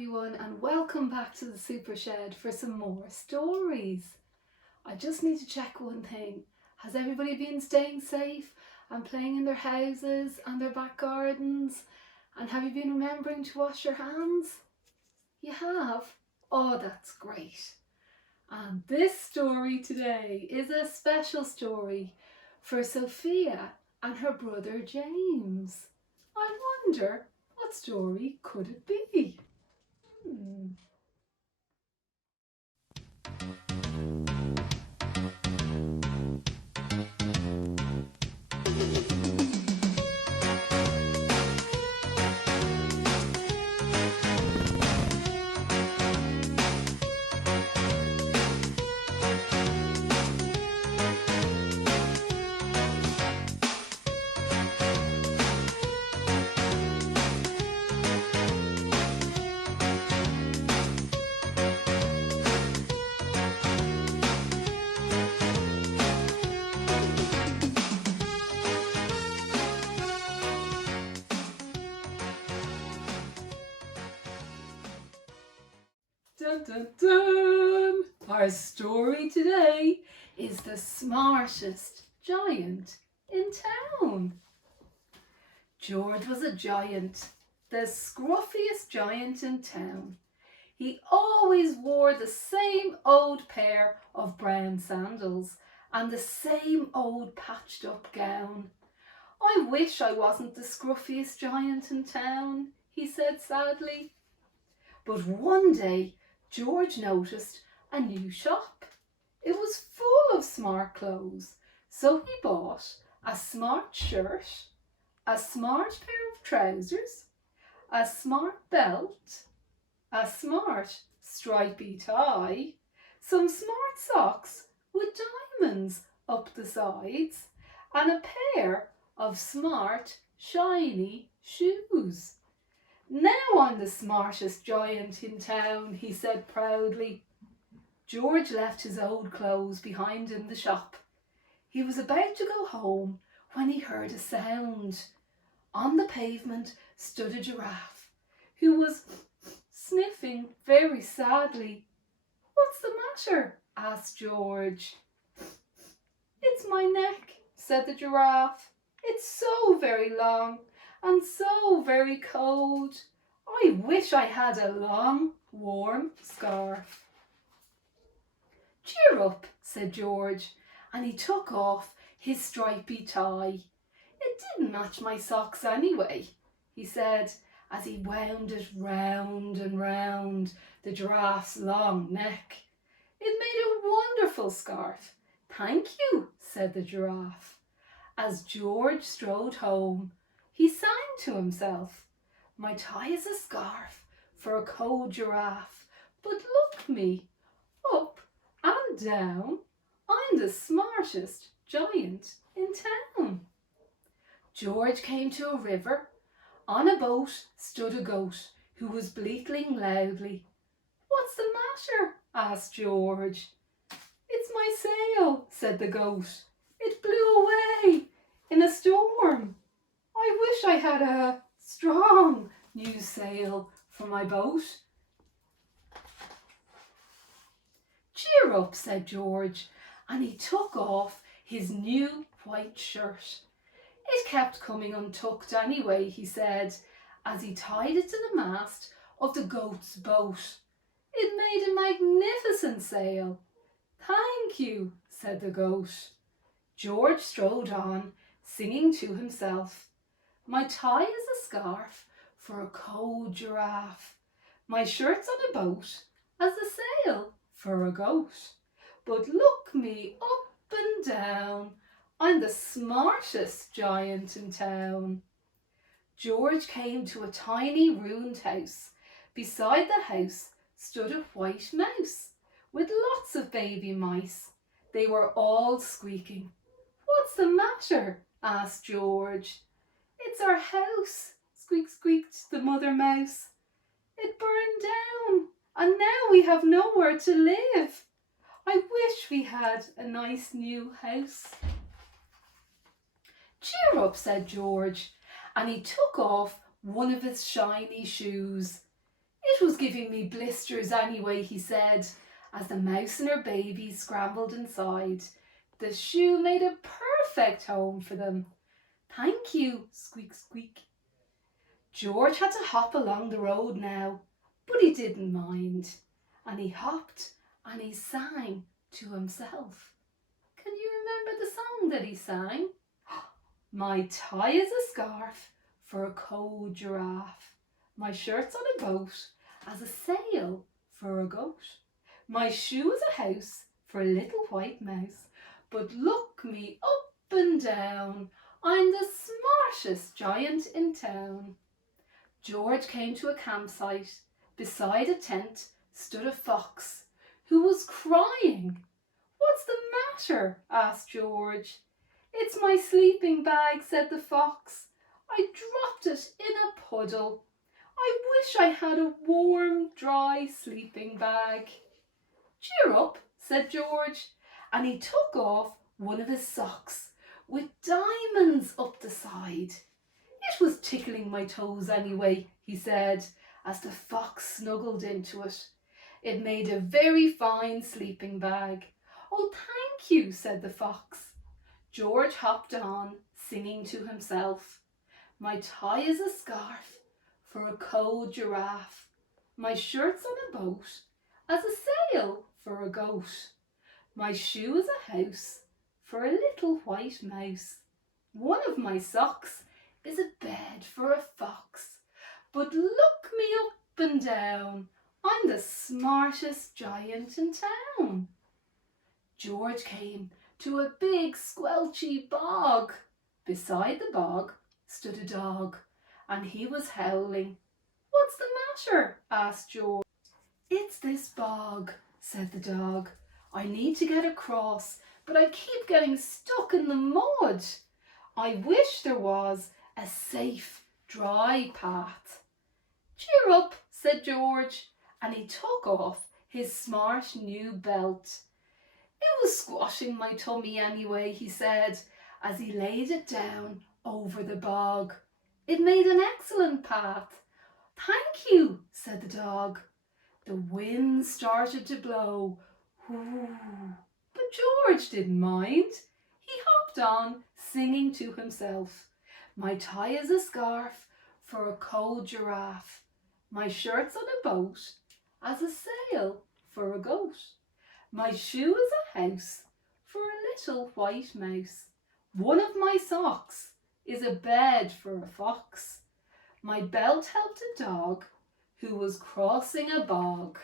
everyone, and welcome back to the Super Shed for some more stories. I just need to check one thing. Has everybody been staying safe and playing in their houses and their back gardens? And have you been remembering to wash your hands? You have? Oh, that's great. And this story today is a special story for Sophia and her brother James. I wonder, what story could it be? Dun dun dun! Our story today is the smartest giant in town. George was a giant, the scruffiest giant in town. He always wore the same old pair of brown sandals and the same old patched up gown. I wish I wasn't the scruffiest giant in town, he said sadly. But one day George noticed a new shop. It was full of smart clothes, so he bought a smart shirt, a smart pair of trousers, a smart belt, a smart stripy tie, some smart socks with diamonds up the sides, and a pair of smart shiny shoes. Now I'm the smartest giant in town, he said proudly. George left his old clothes behind in the shop. He was about to go home when he heard a sound. On the pavement stood a giraffe who was sniffing very sadly. "What's the matter?" asked George. "It's my neck," said the giraffe. "It's so very long and so very cold. I wish I had a long, warm scarf." "Cheer up," said George, and he took off his stripy tie. "It didn't match my socks anyway," he said, as he wound it round and round the giraffe's long neck. "It made a wonderful scarf." "Thank you," said the giraffe. As George strode home, he sang to himself, "My tie is a scarf for a cold giraffe, but look me, up and down, I'm the smartest giant in town." George came to a river. On a boat stood a goat who was bleating loudly. "What's the matter?" asked George. "It's my sail," said the goat. "It blew away in a storm. I wish I had a strong new sail for my boat." "Cheer up," said George, and he took off his new white shirt. "It kept coming untucked anyway," he said, as he tied it to the mast of the goat's boat. "It made a magnificent sail." "Thank you," said the goat. George strode on, singing to himself, "My tie is a scarf for a cold giraffe. My shirt's on a boat as a sail for a goat. But look me up and down, I'm the smartest giant in town." George came to a tiny ruined house. Beside the house stood a white mouse with lots of baby mice. They were all squeaking. "What's the matter?" asked George. "It's our house," squeaked the mother mouse. "It burned down and now we have nowhere to live. I wish we had a nice new house." "Cheer up," said George, and he took off one of his shiny shoes. It was giving me blisters anyway, he said, as the mouse and her baby scrambled inside. The shoe made a perfect home for them. Thank you, squeak, squeak. George had to hop along the road now, but he didn't mind. And he hopped and he sang to himself. Can you remember the song that he sang? My tie is a scarf for a cold giraffe. My shirt's on a boat as a sail for a goat. My shoe is a house for a little white mouse. But look me up and down, I'm the smartest giant in town. George came to a campsite. Beside a tent stood a fox who was crying. What's the matter? Asked George. It's my sleeping bag, said the fox. I dropped it in a puddle. I wish I had a warm, dry sleeping bag. Cheer up, said George, and he took off one of his socks with diamonds up the side. It was tickling my toes anyway, he said, as the fox snuggled into it. It made a very fine sleeping bag. Oh, thank you, said the fox. George hopped on, singing to himself. My tie is a scarf for a cold giraffe. My shirt's on a boat as a sail for a goat. My shoe is a house for a little white mouse. One of my socks is a bed for a fox. But look me up and down, I'm the smartest giant in town. George came to a big squelchy bog. Beside the bog stood a dog, and he was howling. What's the matter? Asked George. It's this bog, said the dog. I need to get across, but I keep getting stuck in the mud. I wish there was a safe, dry path. Cheer up, said George, and he took off his smart new belt. It was squashing my tummy anyway, he said, as he laid it down over the bog. It made an excellent path. Thank you, said the dog. The wind started to blow. Ooh. But George didn't mind. He hopped on, singing to himself. My tie is a scarf for a cold giraffe. My shirt's on a boat as a sail for a goat. My shoe is a house for a little white mouse. One of my socks is a bed for a fox. My belt helped a dog who was crossing a bog.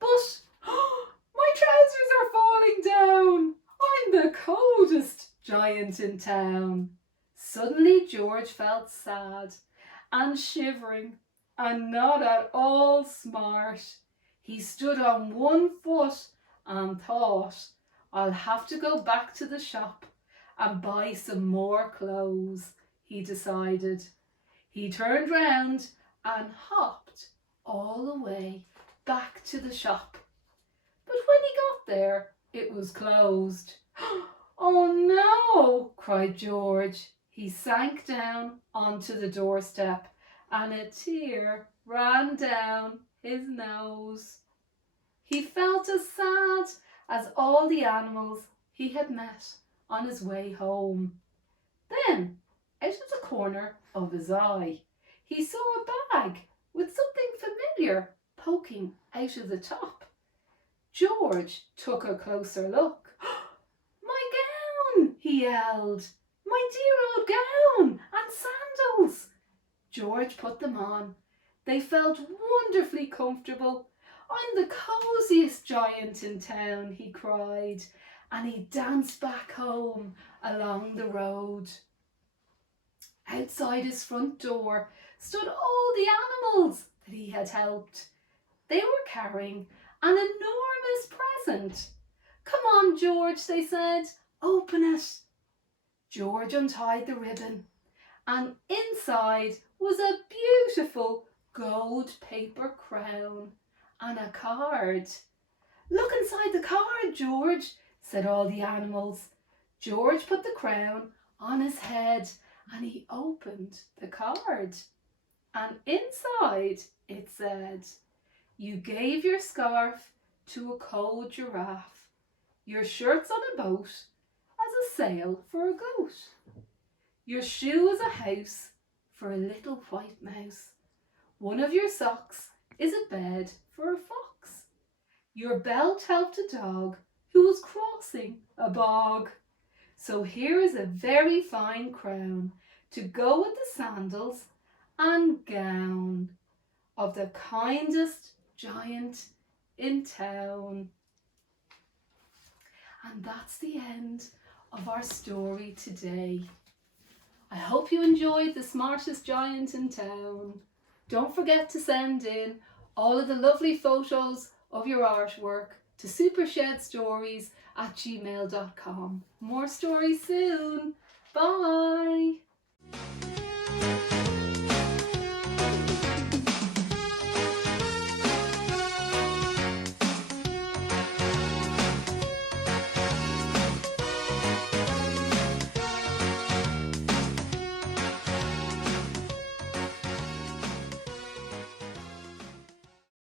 But my trousers are falling down. I'm the coldest giant in town. Suddenly George felt sad and shivering and not at all smart. He stood on one foot and thought, I'll have to go back to the shop and buy some more clothes, he decided. He turned round and hopped all the way back to the shop. But when he got there, it was closed. Oh no, cried George. He sank down onto the doorstep and a tear ran down his nose. He felt as sad as all the animals he had met on his way home. Then, out of the corner of his eye, he saw a bag with something familiar poking out of the top. George took a closer look. My gown, he yelled. My dear old gown and sandals. George put them on. They felt wonderfully comfortable. I'm the cosiest giant in town, he cried, and he danced back home along the road. Outside his front door stood all the animals that he had helped. They were carrying an enormous present. Come on, George, they said, open it. George untied the ribbon, and inside was a beautiful gold paper crown and a card. Look inside the card, George, said all the animals. George put the crown on his head and he opened the card. and inside it said, "You gave your scarf to a cold giraffe, your shirt's on a boat as a sail for a goat. Your shoe is a house for a little white mouse. One of your socks is a bed for a fox. Your belt helped a dog who was crossing a bog. So here is a very fine crown to go with the sandals and gown of the kindest giant in town." And that's the end of our story today. I hope you enjoyed The Smartest Giant in Town. Don't forget to send in all of the lovely photos of your artwork to supershedstories@gmail.com. More stories soon.